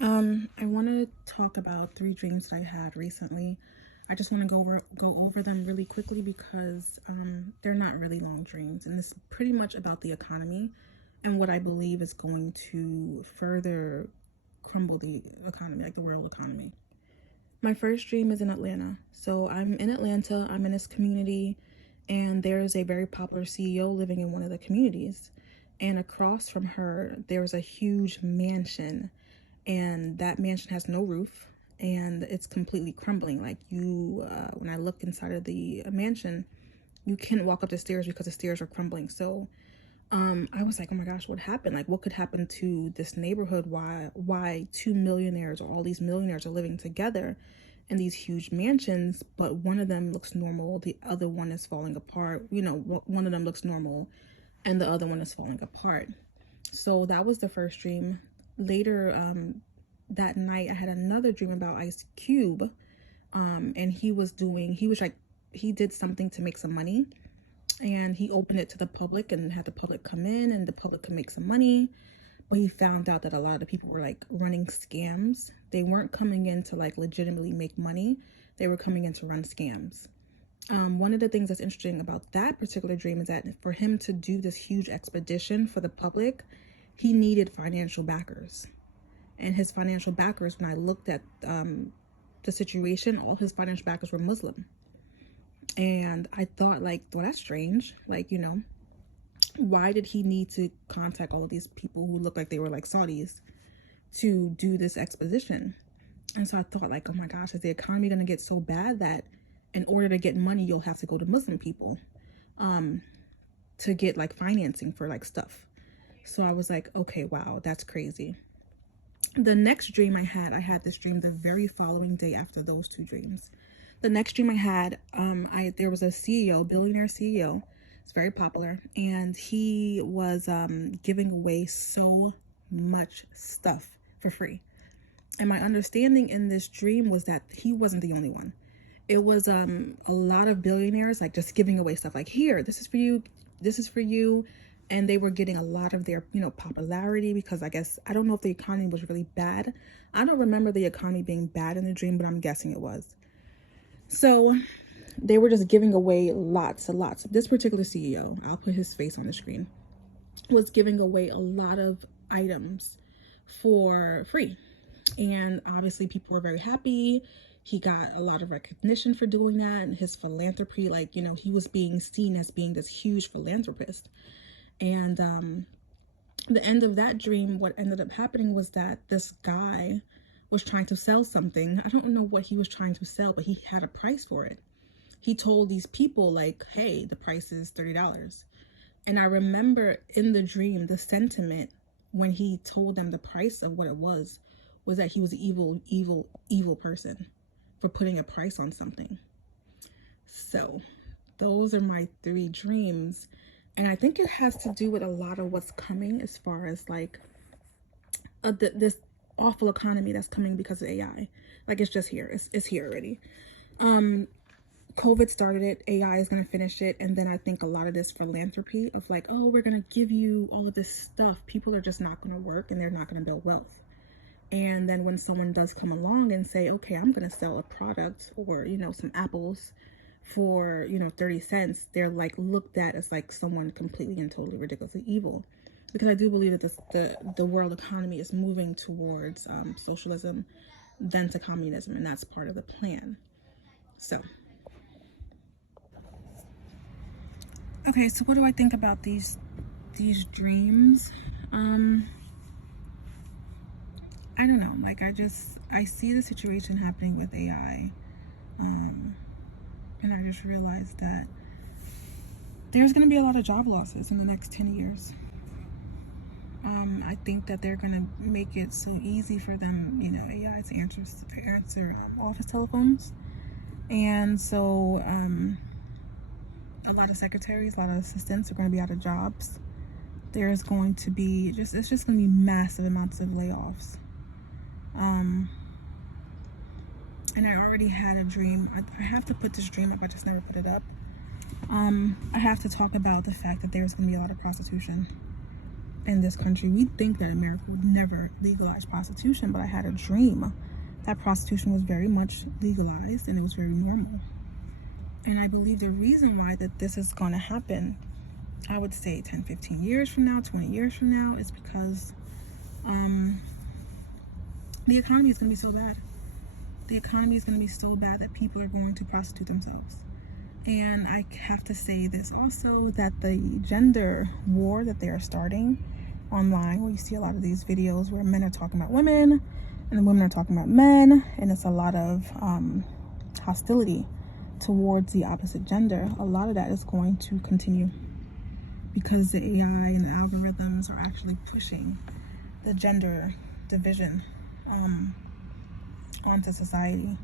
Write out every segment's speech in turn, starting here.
I want to talk about three dreams that I had recently. I just want to go over them really quickly because they're not really long dreams, and it's pretty much about the economy and what I believe is going to further crumble the economy, like the world economy. My first dream is in Atlanta. So I'm in Atlanta, I'm in this community, and there's a very popular CEO living in one of the communities. And across from her, there's a huge mansion, and that mansion has no roof and it's completely crumbling. Like, when I look inside of the mansion, you can't walk up the stairs because the stairs are crumbling. So I was like, oh my gosh, what happened? Like, what could happen to this neighborhood? Why two millionaires or all these millionaires are living together in these huge mansions, but one of them looks normal, the other one is falling apart. One of them looks normal and the other one is falling apart. So that was the first dream. Later, that night I had another dream about Ice Cube. And he did something to make some money, and he opened it to the public and had the public come in and the public could make some money. But he found out that a lot of the people were like running scams. They weren't coming in to like legitimately make money, they were coming in to run scams. One of the things that's interesting about that particular dream is that for him to do this huge expedition for the public, he needed financial backers. And his financial backers, when I looked at the situation, all his financial backers were Muslim. And I thought, like, well, that's strange. Like, why did he need to contact all of these people who look like they were like Saudis to do this exposition? And so I thought, like, oh my gosh, is the economy going to get so bad that in order to get money, you'll have to go to Muslim people to get like financing for like stuff? So I was like, okay, wow, that's crazy. The next dream I had this dream the very following day after those two dreams. The next dream I had, there was a CEO, billionaire CEO. It's very popular, and he was giving away so much stuff for free. And my understanding in this dream was that he wasn't the only one. It was a lot of billionaires like just giving away stuff, like, here, this is for you, this is for you. And they were getting a lot of their popularity, because I guess, I don't know if the economy was really bad. I don't remember the economy being bad in the dream, but I'm guessing it was. So they were just giving away lots and lots. This particular CEO, I'll put his face on the screen, was giving away a lot of items for free. And obviously people were very happy. He got a lot of recognition for doing that, and his philanthropy, like, he was being seen as being this huge philanthropist. And the end of that dream, what ended up happening was that this guy was trying to sell something. I don't know what he was trying to sell, but he had a price for it. He told these people, like, hey, the price is $30. And I remember in the dream, the sentiment when he told them the price of what it was that he was an evil, evil, evil person for putting a price on something. So those are my three dreams. And I think it has to do with a lot of what's coming, as far as like this awful economy that's coming because of AI. Like, it's just here. It's here already. COVID started it. AI is going to finish it. And then I think a lot of this philanthropy of like, oh, we're going to give you all of this stuff. People are just not going to work and they're not going to build wealth. And then when someone does come along and say, okay, I'm going to sell a product, or, some apples for 30 cents, they're like looked at as like someone completely and totally ridiculously evil. Because I do believe that the world economy is moving towards socialism, then to communism, and that's part of the plan. So, okay, so what do I think about these dreams? I don't know. Like, I see the situation happening with AI, and I just realized that there's going to be a lot of job losses in the next 10 years. I think that they're going to make it so easy for them, AI, to answer office telephones. And so a lot of secretaries, a lot of assistants are going to be out of jobs. There's going to be it's just going to be massive amounts of layoffs. And I already had a dream. I have to put this dream up. I just never put it up. I have to talk about the fact that there's going to be a lot of prostitution. in this country. We think that America would never legalize prostitution, but I had a dream that prostitution was very much legalized and it was very normal. And I believe the reason why that this is going to happen, I would say 10, 15 years from now, 20 years from now, is because the economy is going to be so bad. The economy is going to be so bad that people are going to prostitute themselves. And I have to say this also, that the gender war that they are starting online, where you see a lot of these videos where men are talking about women and the women are talking about men, and it's a lot of hostility towards the opposite gender. A lot of that is going to continue because the AI and the algorithms are actually pushing the gender division onto society.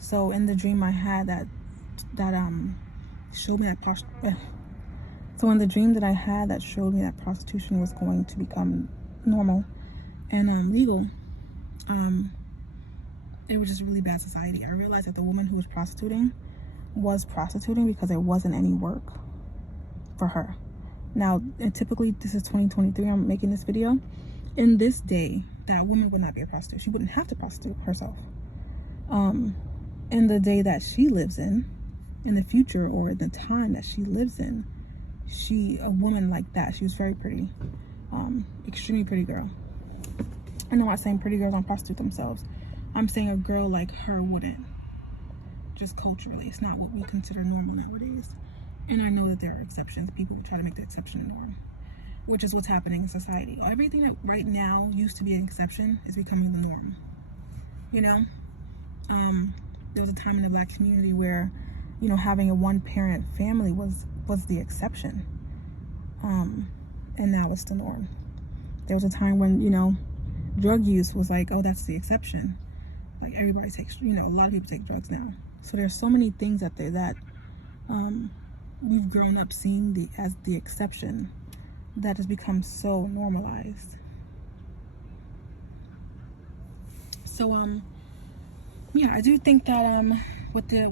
So in the dream I had that showed me that so in the dream that I had that showed me that prostitution was going to become normal and legal, it was just really bad society. I realized that the woman who was prostituting because there wasn't any work for her. Now, typically this is 2023, I'm making this video. In this day, that woman would not be a prostitute. She wouldn't have to prostitute herself. In the day that she lives in the future, or the time that she lives in, a woman like that, she was very pretty, extremely pretty girl. And I'm not saying pretty girls don't prostitute themselves. I'm saying a girl like her wouldn't. Just culturally, it's not what we consider normal nowadays. And I know that there are exceptions. People try to make the exception a norm, which is what's happening in society. Everything that right now used to be an exception is becoming the norm. You know, there was a time in the Black community where, you know, having a one-parent family was the exception, and now it's the norm. There was a time when, you know, drug use was like, oh, that's the exception. Like everybody takes, you know, a lot of people take drugs now. So there's so many things out there that we've grown up seeing as the exception that has become so normalized. So yeah, I do think that with the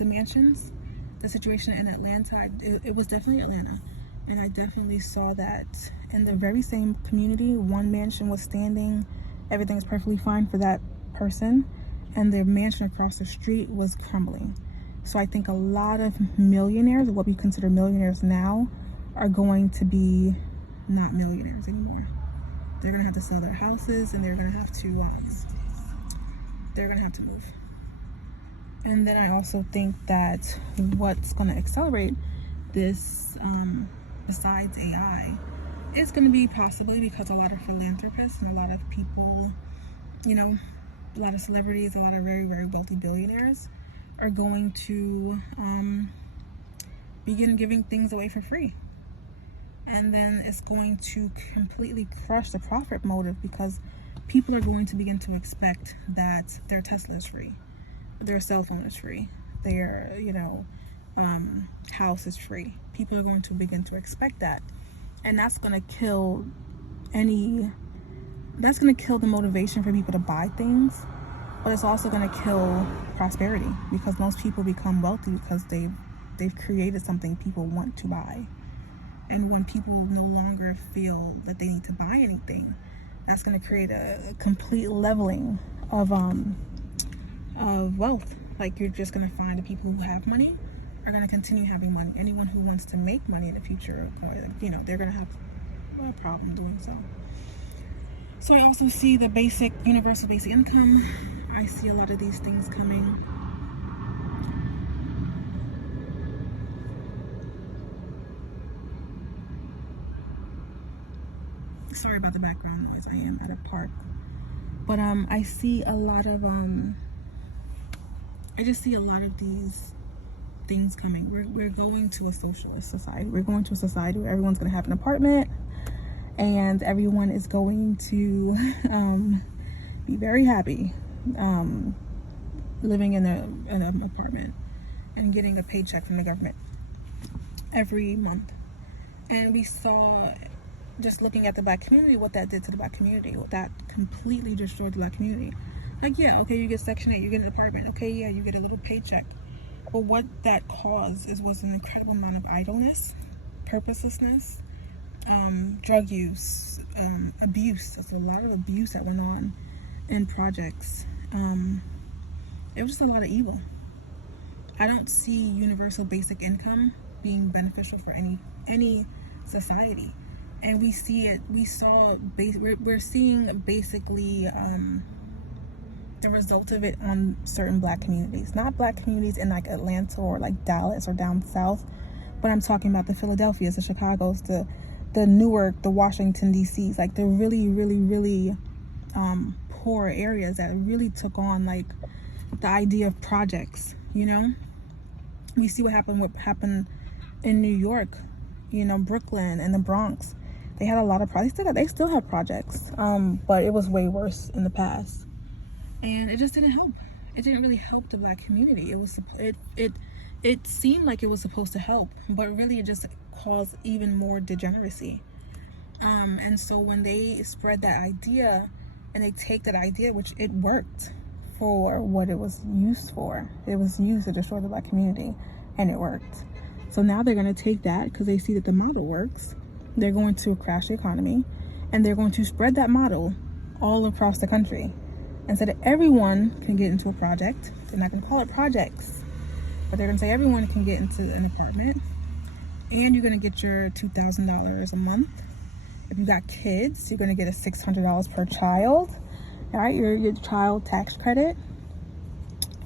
mansions, the situation in Atlanta, it was definitely Atlanta, and I definitely saw that in the very same community. One mansion was standing, everything was perfectly fine for that person, and the mansion across the street was crumbling. So I think a lot of millionaires, or what we consider millionaires now, are going to be not millionaires anymore. They're gonna have to sell their houses, and they're gonna have to move. And then I also think that what's gonna accelerate this, besides AI, is gonna be possibly because a lot of philanthropists and a lot of people, you know, a lot of celebrities, a lot of very, very wealthy billionaires are going to begin giving things away for free. And then it's going to completely crush the profit motive, because people are going to begin to expect that their Tesla is free, their cell phone is free, their, you know, house is free. People are going to begin to expect that. And that's going to kill the motivation for people to buy things. But it's also going to kill prosperity, because most people become wealthy because they've created something people want to buy. And when people no longer feel that they need to buy anything, that's going to create a complete leveling of wealth. Like, you're just going to find the people who have money are going to continue having money. Anyone who wants to make money in the future, you know, they're going to have a problem doing so. So I also see the universal basic income. I see a lot of these things coming. Sorry about the background noise. I am at a park. But I see a lot of I just see a lot of these things coming. We're going to a socialist society. We're going to a society where everyone's going to have an apartment, and everyone is going to be very happy living in an apartment and getting a paycheck from the government every month. And we saw, just looking at the Black community, what that did to the Black community. What that completely destroyed the Black community. Like, yeah, okay, you get Section 8, you get an apartment. Okay, yeah, you get a little paycheck. But what that caused was an incredible amount of idleness, purposelessness, drug use, abuse. There's a lot of abuse that went on in projects. It was just a lot of evil. I don't see universal basic income being beneficial for any society, and we see it. We're seeing basically the result of it on certain black communities, not black communities in like Atlanta or like Dallas or down south, but I'm talking about the Philadelphias, the Chicagos, the Newark, the Washington DCs, like the really poor areas that really took on like the idea of projects. You see what happened in New York, Brooklyn and the Bronx. They had a lot of projects. They still have projects, but it was way worse in the past, and it just didn't help. It didn't really help the black community. It seemed like it was supposed to help, but really it just caused even more degeneracy. And so when they spread that idea, and they take that idea, which it worked for what it was used for. It was used to destroy the black community, and it worked. So now they're going to take that because they see that the model works. They're going to crash the economy, and they're going to spread that model all across the country. And so that everyone can get into a project. They're not going to call it projects, but they're going to say everyone can get into an apartment, and you're going to get your $2,000 a month. If you got kids, you're going to get a $600 per child. All right, your child tax credit.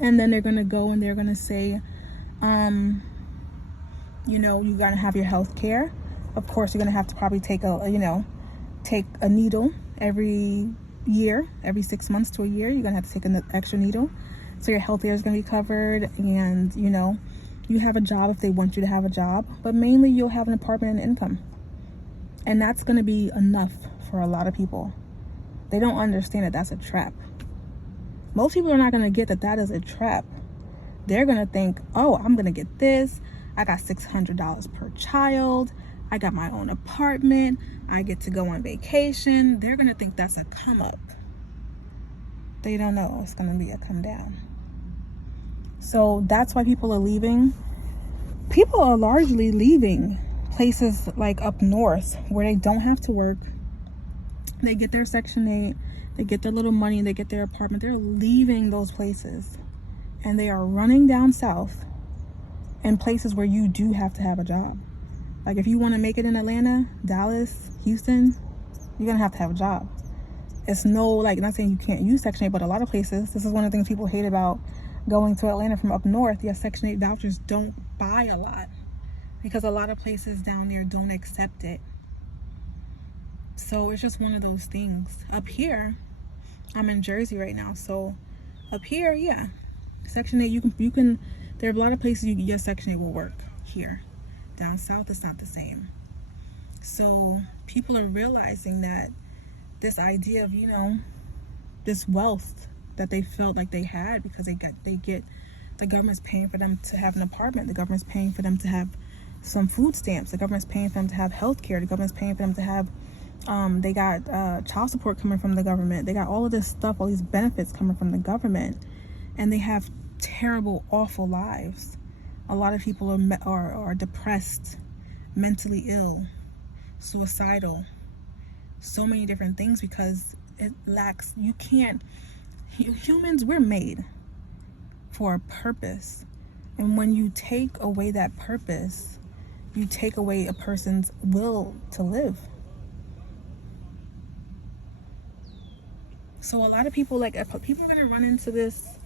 And then they're going to go and they're going to say, you're going to have your health care. Of course, you're going to have to probably take a needle every year, every 6 months to a year. You're going to have to take an extra needle. So your health care is going to be covered. And, you have a job if they want you to have a job. But mainly you'll have an apartment and income. And that's going to be enough for a lot of people. They don't understand that that's a trap. Most people are not going to get that is a trap. They're going to think, oh, I'm going to get this. I got $600 per child. I got my own apartment. I get to go on vacation. They're going to think that's a come up. They don't know it's going to be a come down. So that's why people are leaving. People are largely leaving places like up north where they don't have to work. They get their Section 8, they get their little money, they get their apartment. They're leaving those places, and they are running down south in places where you do have to have a job. Like if you want to make it in Atlanta, Dallas, Houston, you're going to have a job. It's not saying you can't use Section 8, but a lot of places, this is one of the things people hate about going to Atlanta from up north. Your Section 8 vouchers don't buy a lot because a lot of places down there don't accept it. So it's just one of those things. Up here, I'm in Jersey right now, so up here, yeah, Section 8, you can. There are a lot of places your Section 8 will work. Here, down south, it's not the same. So people are realizing that this idea of this wealth that they felt like they had because they get the government's paying for them to have an apartment. The government's paying for them to have some food stamps. The government's paying for them to have health care. The government's paying for them to have they got child support coming from the government. They got all of this stuff, all these benefits coming from the government, and they have terrible, awful lives. A lot of people are depressed, mentally ill, suicidal, so many different things because it lacks. Humans, we're made for a purpose, and when you take away that purpose, you take away a person's will to live. So a lot of people, people are going to run into this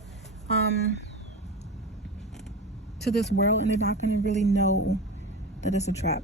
world, and they're not going to really know that it's a trap.